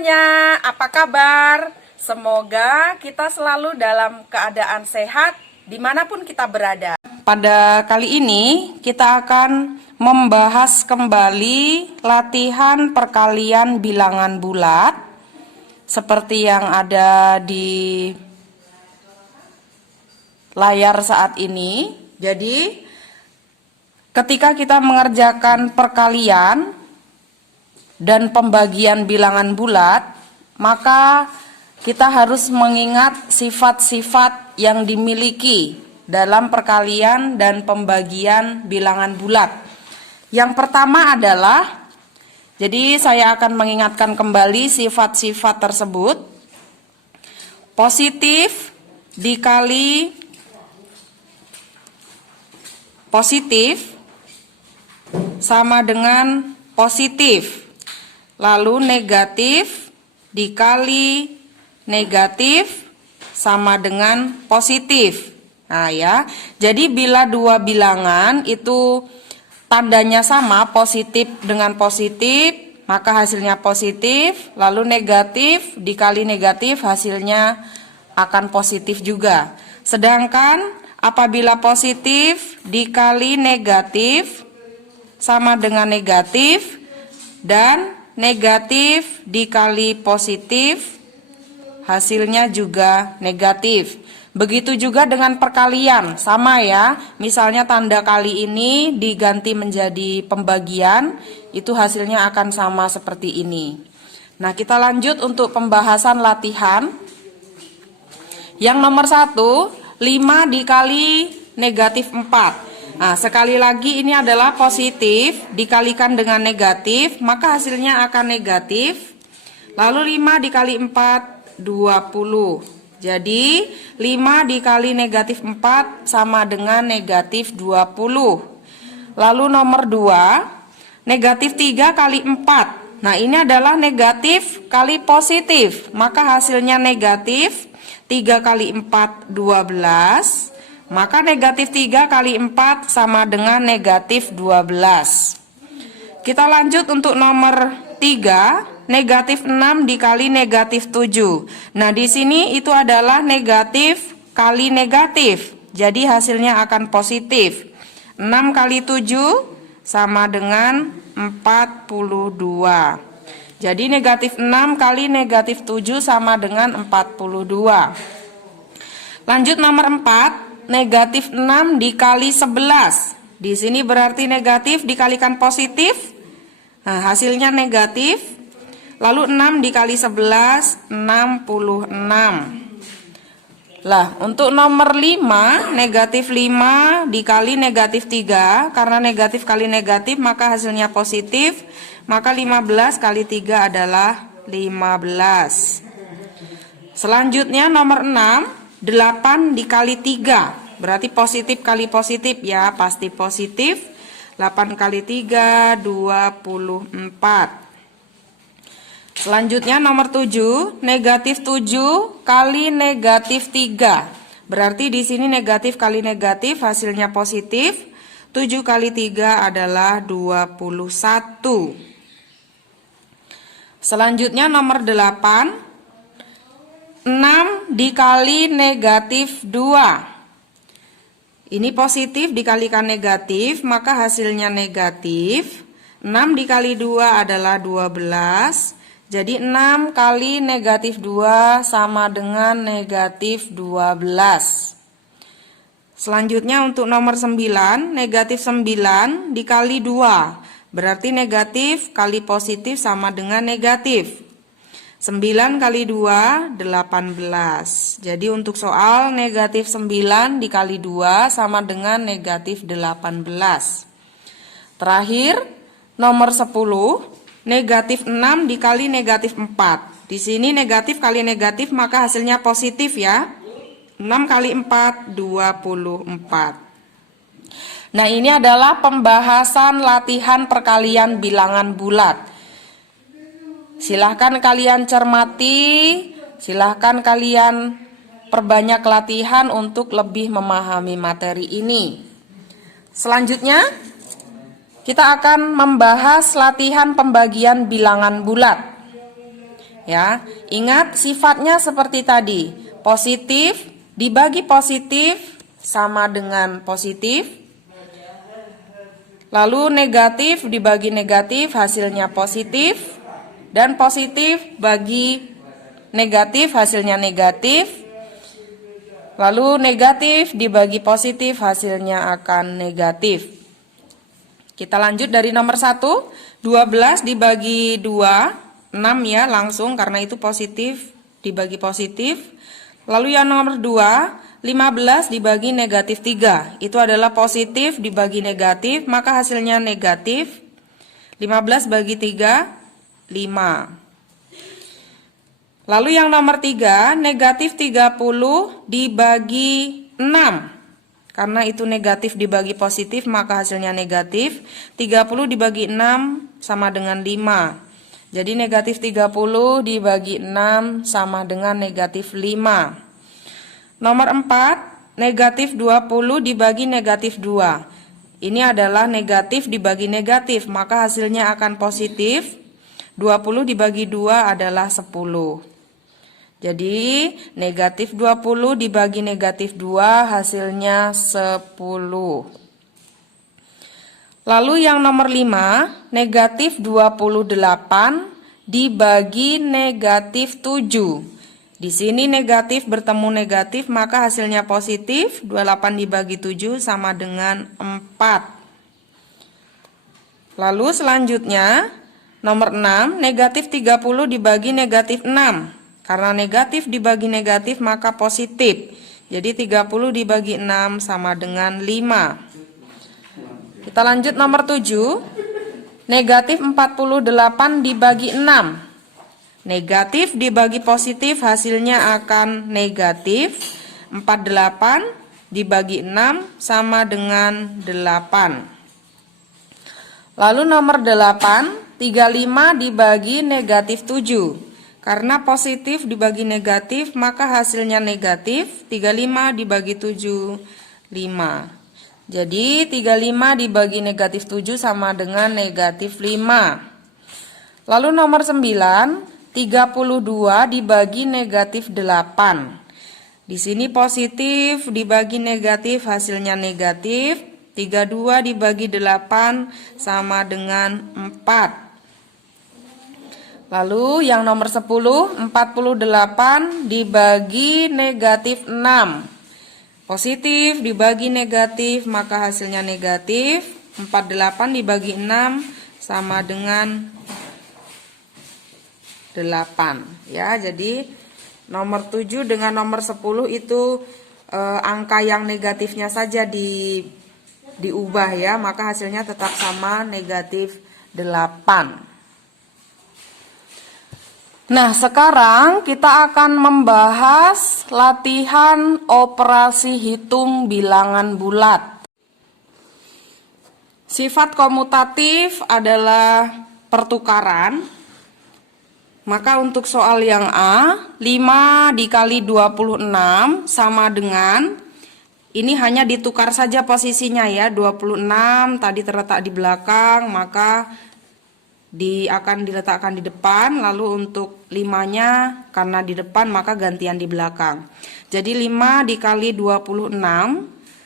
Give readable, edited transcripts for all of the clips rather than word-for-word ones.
semuanya, apa kabar? Semoga kita selalu dalam keadaan sehat dimanapun kita berada. Pada kali ini kita akan membahas kembali latihan perkalian bilangan bulat seperti yang ada di layar saat ini. Jadi ketika kita mengerjakan perkalian dan pembagian bilangan bulat, maka kita harus mengingat sifat-sifat yang dimiliki dalam perkalian dan pembagian bilangan bulat. Yang pertama adalah, jadi saya akan mengingatkan kembali sifat-sifat tersebut. Positif dikali positif sama dengan positif. Lalu negatif dikali negatif sama dengan positif. Nah ya, jadi bila dua bilangan itu tandanya sama, positif dengan positif, maka hasilnya positif. Lalu negatif dikali negatif hasilnya akan positif juga. Sedangkan apabila positif dikali negatif sama dengan negatif, dan negatif dikali positif hasilnya juga negatif. Begitu juga dengan perkalian, sama ya. Misalnya tanda kali ini diganti menjadi pembagian, itu hasilnya akan sama seperti ini. Nah, kita lanjut untuk pembahasan latihan. Yang nomor 1, 5 dikali negatif 4. Nah, sekali lagi ini adalah positif dikalikan dengan negatif, maka hasilnya akan negatif. Lalu 5 dikali 4, 20. Jadi 5 dikali negatif 4 sama dengan negatif 20. Lalu nomor 2, negatif 3 kali 4. Nah, ini adalah negatif kali positif, maka hasilnya negatif. 3 kali 4, 12. Maka negatif 3 kali 4 sama dengan negatif 12. Kita lanjut untuk nomor 3, negatif 6 dikali negatif 7. Nah, di sini itu adalah negatif kali negatif. Jadi hasilnya akan positif. 6 kali 7 sama dengan 42. Jadi negatif 6 kali negatif 7 sama dengan 42. Lanjut nomor 4. Negatif 6 dikali 11. Di sini berarti negatif dikalikan positif. Nah, hasilnya negatif. Lalu 6 dikali 11, 66. Lah, untuk nomor 5, negatif 5 dikali negatif 3. Karena negatif kali negatif, maka hasilnya positif. Maka 15 kali 3 adalah 15. Selanjutnya nomor 6. 8 dikali 3, berarti positif kali positif ya, pasti positif. 8 kali 3, 24. Selanjutnya nomor 7, negatif 7 kali negatif 3. Berarti di sini negatif kali negatif hasilnya positif. 7 kali 3 adalah 21. Selanjutnya nomor 8. 6 dikali negatif 2. Ini positif dikalikan negatif, maka hasilnya negatif. 6 dikali 2 adalah 12. Jadi 6 kali negatif 2 sama dengan negatif 12. Selanjutnya untuk nomor 9, negatif 9 dikali 2. Berarti negatif kali positif sama dengan negatif. 9 kali 2, 18. Jadi untuk soal negatif 9 dikali 2 sama dengan negatif 18. Terakhir, nomor 10, negatif 6 dikali negatif 4. Di sini negatif kali negatif maka hasilnya positif ya. 6 kali 4, 24. Nah, ini adalah pembahasan latihan perkalian bilangan bulat. Silahkan kalian cermati, silahkan kalian perbanyak latihan untuk lebih memahami materi ini. Selanjutnya, kita akan membahas latihan pembagian bilangan bulat. Ya, ingat sifatnya seperti tadi. Positif dibagi positif sama dengan positif. Lalu negatif dibagi negatif hasilnya positif. Dan positif bagi negatif hasilnya negatif. Lalu negatif dibagi positif hasilnya akan negatif. Kita lanjut dari nomor 1. 12 dibagi 2, 6 ya langsung karena itu positif dibagi positif. Lalu yang nomor 2, 15 dibagi negatif 3. Itu adalah positif dibagi negatif, maka hasilnya negatif. 15 bagi 3, 5. Lalu yang nomor 3, negatif 30 dibagi 6. Karena itu negatif dibagi positif, maka hasilnya negatif. 30 dibagi 6 sama dengan 5. Jadi negatif 30 dibagi 6 sama dengan negatif 5. Nomor 4, negatif 20 dibagi negatif 2. Ini adalah negatif dibagi negatif, maka hasilnya akan positif. 20 dibagi 2 adalah 10. Jadi negatif 20 dibagi negatif 2 hasilnya 10. Lalu yang nomor 5, negatif 28 dibagi negatif 7. Di sini negatif bertemu negatif, maka hasilnya positif. 28 dibagi 7 sama dengan 4. Lalu selanjutnya nomor 6, negatif 30 dibagi negatif 6. Karena negatif dibagi negatif maka positif. Jadi 30 dibagi 6 sama dengan 5. Kita lanjut nomor 7. Negatif 48 dibagi 6. Negatif dibagi positif hasilnya akan negatif. 48 dibagi 6 sama dengan 8. Lalu nomor 8, 35 dibagi negatif 7. Karena positif dibagi negatif, maka hasilnya negatif. 35 dibagi 7, 5. Jadi 35 dibagi negatif 7 sama dengan negatif 5. Lalu nomor 9, 32 dibagi negatif 8. Di sini positif dibagi negatif hasilnya negatif. 32 dibagi 8 sama dengan 4. Lalu yang nomor 10, 48 dibagi negatif 6. Positif dibagi negatif, maka hasilnya negatif. 48 dibagi 6 sama dengan 8. Ya, jadi nomor 7 dengan nomor 10 itu angka yang negatifnya saja diubah ya, maka hasilnya tetap sama negatif 8. Nah, sekarang kita akan membahas latihan operasi hitung bilangan bulat. Sifat komutatif adalah pertukaran. Maka untuk soal yang A, 5 dikali 26 sama dengan, ini hanya ditukar saja posisinya ya, 26 tadi terletak di belakang, maka akan diletakkan di depan. Lalu untuk 5-nya karena di depan maka gantian di belakang. Jadi 5 dikali 26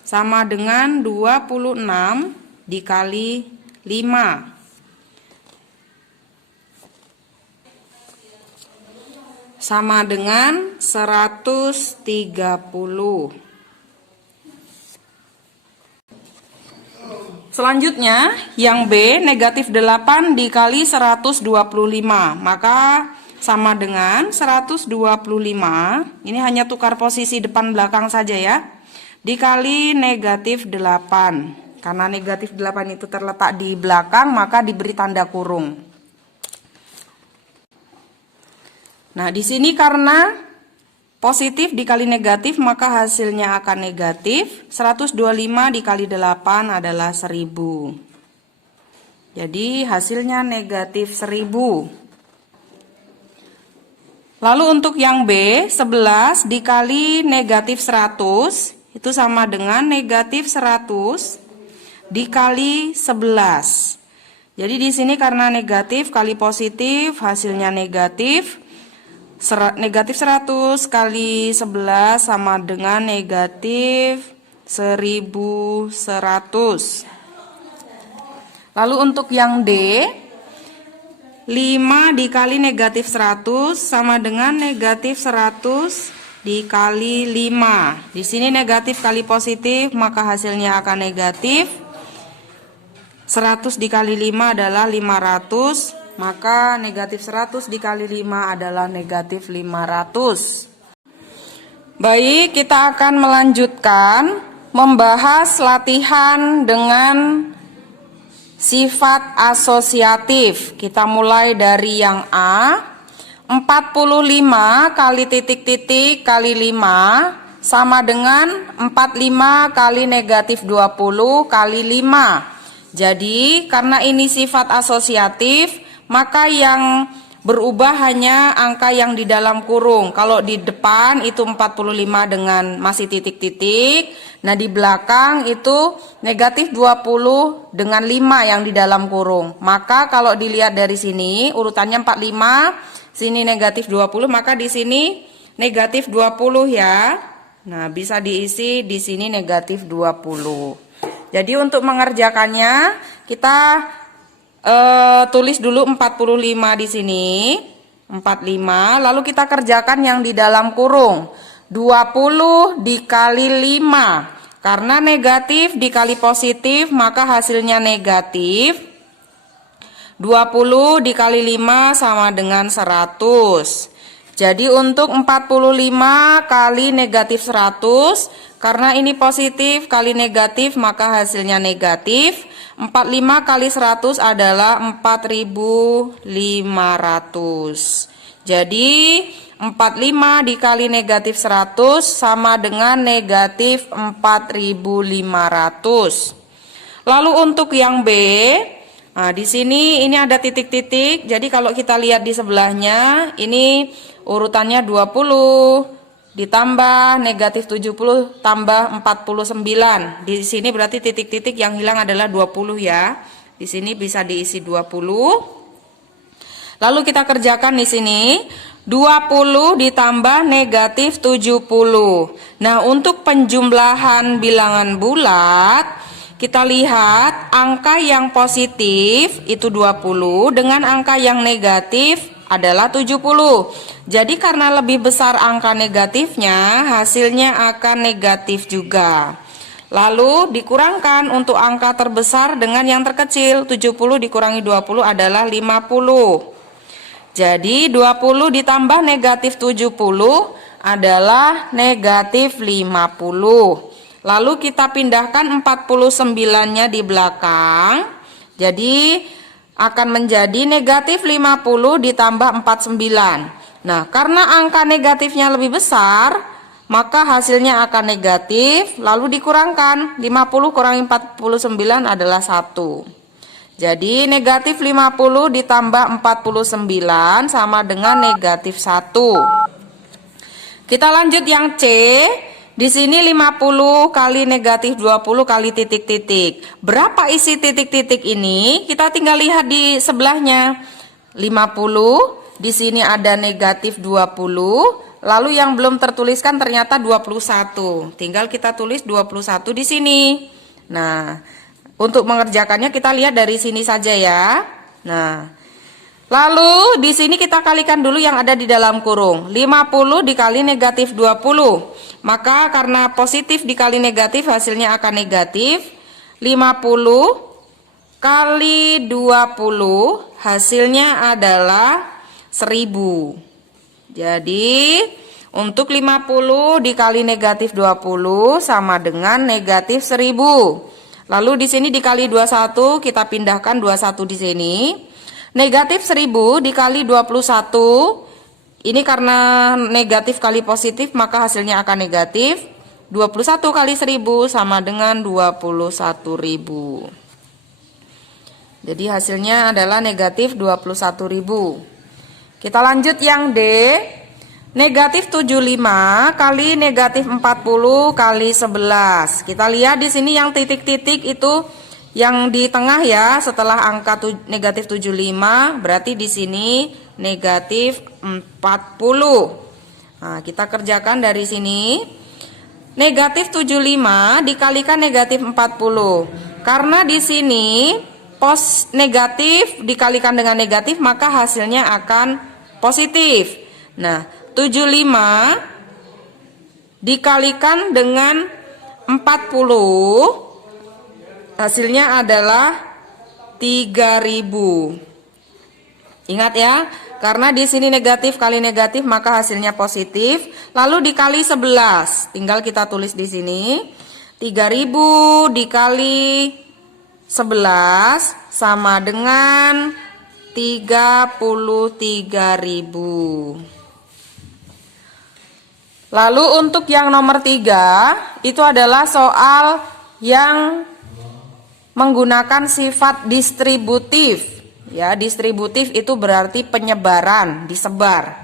sama dengan 26 dikali 5. Sama dengan 130. Selanjutnya, yang B, negatif 8 dikali 125. Maka sama dengan 125. Ini hanya tukar posisi depan belakang saja ya. Dikali negatif 8. Karena negatif 8 itu terletak di belakang, maka diberi tanda kurung. Nah, di sini karena positif dikali negatif, maka hasilnya akan negatif. 125 dikali 8 adalah 1000. Jadi hasilnya negatif 1000. Lalu untuk yang B, 11 dikali negatif 100, itu sama dengan negatif 100 dikali 11. Jadi di sini karena negatif kali positif, hasilnya negatif. negatif 100 kali 11 sama dengan negatif 1100. Lalu untuk yang D, 5 dikali negatif 100 sama dengan negatif 100 dikali 5. Di sini negatif kali positif, maka hasilnya akan negatif. 100 dikali 5 adalah 500, maka negatif 100 dikali 5 adalah negatif 500. Baik, kita akan melanjutkan membahas latihan dengan sifat asosiatif. Kita mulai dari yang A. 45 kali titik-titik kali 5 sama dengan 45 kali negatif 20 kali 5. Jadi karena ini sifat asosiatif, maka yang berubah hanya angka yang di dalam kurung. Kalau di depan itu 45 dengan masih titik-titik. Nah di belakang itu negatif 20 dengan 5 yang di dalam kurung. Maka kalau dilihat dari sini urutannya 45, sini negatif 20, maka di sini negatif 20 ya. Nah bisa diisi di sini negatif 20. Jadi untuk mengerjakannya kita tulis dulu 45 di sini, 45, lalu kita kerjakan yang di dalam kurung. 20 dikali 5, karena negatif dikali positif maka hasilnya negatif. 20 dikali 5 sama dengan 100. Jadi untuk 45 kali negatif 100, karena ini positif kali negatif maka hasilnya negatif. 45 kali 100 adalah 4500. Jadi 45 dikali negatif 100 sama dengan negatif 4500. Lalu untuk yang B, nah di sini ini ada titik-titik. Jadi kalau kita lihat di sebelahnya, ini urutannya 20 ditambah negatif 70 tambah 49. Di sini berarti titik-titik yang hilang adalah 20 ya. Di sini bisa diisi 20. Lalu kita kerjakan di sini 20 ditambah negatif 70. Nah, untuk penjumlahan bilangan bulat, kita lihat angka yang positif itu 20 dengan angka yang negatif adalah 70. Jadi karena lebih besar angka negatifnya, hasilnya akan negatif juga. Lalu dikurangkan untuk angka terbesar dengan yang terkecil. 70 dikurangi 20 adalah 50. Jadi 20 ditambah negatif 70 adalah negatif 50. Lalu kita pindahkan 49-nya di belakang. Jadi akan menjadi negatif 50 ditambah 49. Nah, karena angka negatifnya lebih besar, maka hasilnya akan negatif, lalu dikurangkan. 50 kurangi 49 adalah 1. Jadi negatif 50 ditambah 49 sama dengan negatif 1. Kita lanjut yang C. Di sini 50 kali negatif 20 kali titik-titik. Berapa isi titik-titik ini? Kita tinggal lihat di sebelahnya. 50. Di sini ada negatif 20, lalu yang belum tertuliskan ternyata 21. Tinggal kita tulis 21 di sini. Nah, untuk mengerjakannya kita lihat dari sini saja ya. Nah, lalu di sini kita kalikan dulu yang ada di dalam kurung. 50 dikali negatif 20. Maka karena positif dikali negatif hasilnya akan negatif. 50 kali 20 hasilnya adalah 1000. Jadi untuk 50 dikali negatif 20 sama dengan negatif 1000. Lalu di sini dikali 21, kita pindahkan 21 di sini. Negatif 1000 dikali 21. Ini karena negatif kali positif maka hasilnya akan negatif. 21 kali 1000 sama dengan 21.000. Jadi hasilnya adalah negatif 21.000. Kita lanjut yang D. Negatif 75 kali negatif 40 kali 11. Kita lihat di sini yang titik-titik itu yang di tengah ya, setelah angka negatif 75, berarti di sini negatif 40. Nah, kita kerjakan dari sini. Negatif 75 dikalikan negatif 40. Karena di sini negatif dikalikan dengan negatif, maka hasilnya akan positif. Nah, 75 dikalikan dengan 40, hasilnya adalah 3000. Ingat ya, karena di sini negatif kali negatif maka hasilnya positif. Lalu dikali 11. Tinggal kita tulis di sini. 3000 dikali 11 sama dengan 33.000. Lalu untuk yang nomor 3, itu adalah soal yang menggunakan sifat distributif. Ya, distributif itu berarti penyebaran, disebar.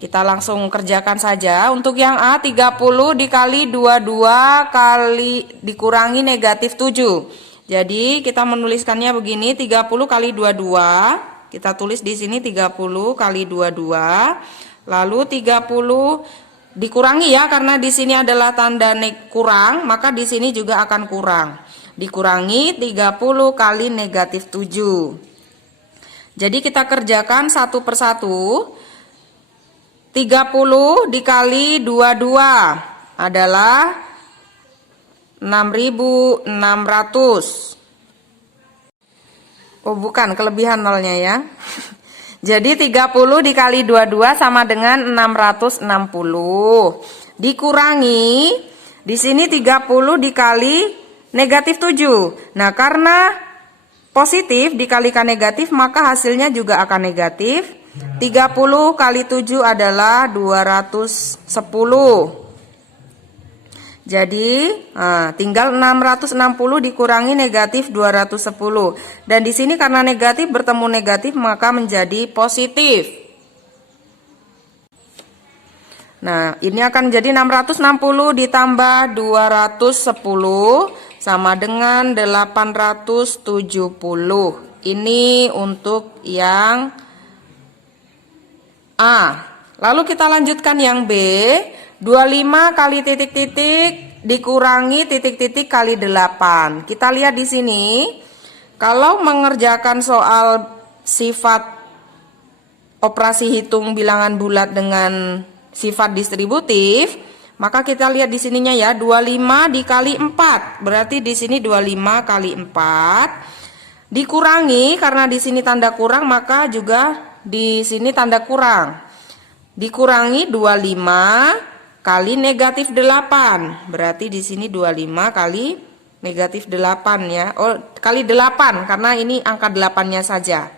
Kita langsung kerjakan saja. Untuk yang A, 30 dikali 22 kali dikurangi negatif 7. Jadi kita menuliskannya begini, 30 kali 22. Kita tulis di sini 30 kali 22. Lalu 30 dikurangi ya, karena di sini adalah tanda kurang, maka di sini juga akan kurang. Dikurangi 30 kali negatif 7. Jadi kita kerjakan satu persatu. 30 dikali 22 adalah 6.600. Oh bukan, kelebihan nolnya ya. Jadi 30 dikali 22 sama dengan 660. Dikurangi, di sini 30 dikali negatif 7. Nah, karena positif dikalikan negatif, maka hasilnya juga akan negatif. 30 kali 7 adalah 210. Jadi, tinggal 660 dikurangi negatif 210. Dan di sini karena negatif bertemu negatif, maka menjadi positif. Nah, ini akan menjadi 660 ditambah 210 sama dengan 870. Ini untuk yang A. Lalu kita lanjutkan yang B. 25 kali titik-titik dikurangi titik-titik kali 8. Kita lihat di sini. Kalau mengerjakan soal sifat operasi hitung bilangan bulat dengan sifat distributif, maka kita lihat di sininya ya, 25 dikali 4. Berarti di sini 25 kali 4 dikurangi, karena di sini tanda kurang maka juga di sini tanda kurang. Dikurangi 25 kali negatif 8. Berarti di sini 25 kali negatif 8 ya. Oh, kali 8 karena ini angka 8-nya saja.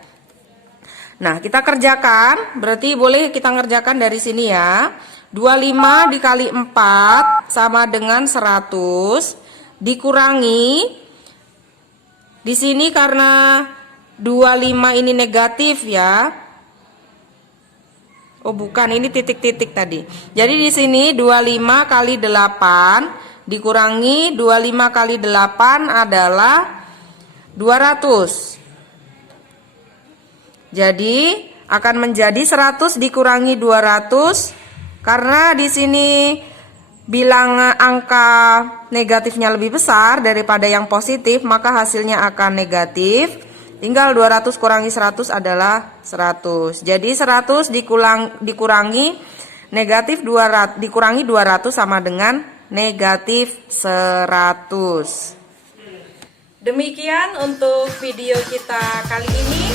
Nah, kita kerjakan, berarti boleh kita ngerjakan dari sini ya. 25 dikali 4 sama dengan 100. Dikurangi, di sini karena 25 ini negatif ya. Oh bukan, ini titik-titik tadi. Jadi di sini 25 kali 8 dikurangi 25 kali 8 adalah 200. Jadi akan menjadi 100 dikurangi 200, karena di sini bilangan angka negatifnya lebih besar daripada yang positif, maka hasilnya akan negatif. Tinggal 200 kurangi 100 adalah 100. Jadi 100 dikurangi negatif 200 dikurangi 200 sama dengan negatif 100. Demikian untuk video kita kali ini.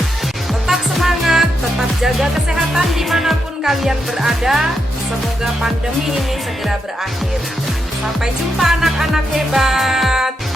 Tetap semangat, tetap jaga kesehatan dimanapun kalian berada. Semoga pandemi ini segera berakhir. Sampai jumpa anak-anak hebat.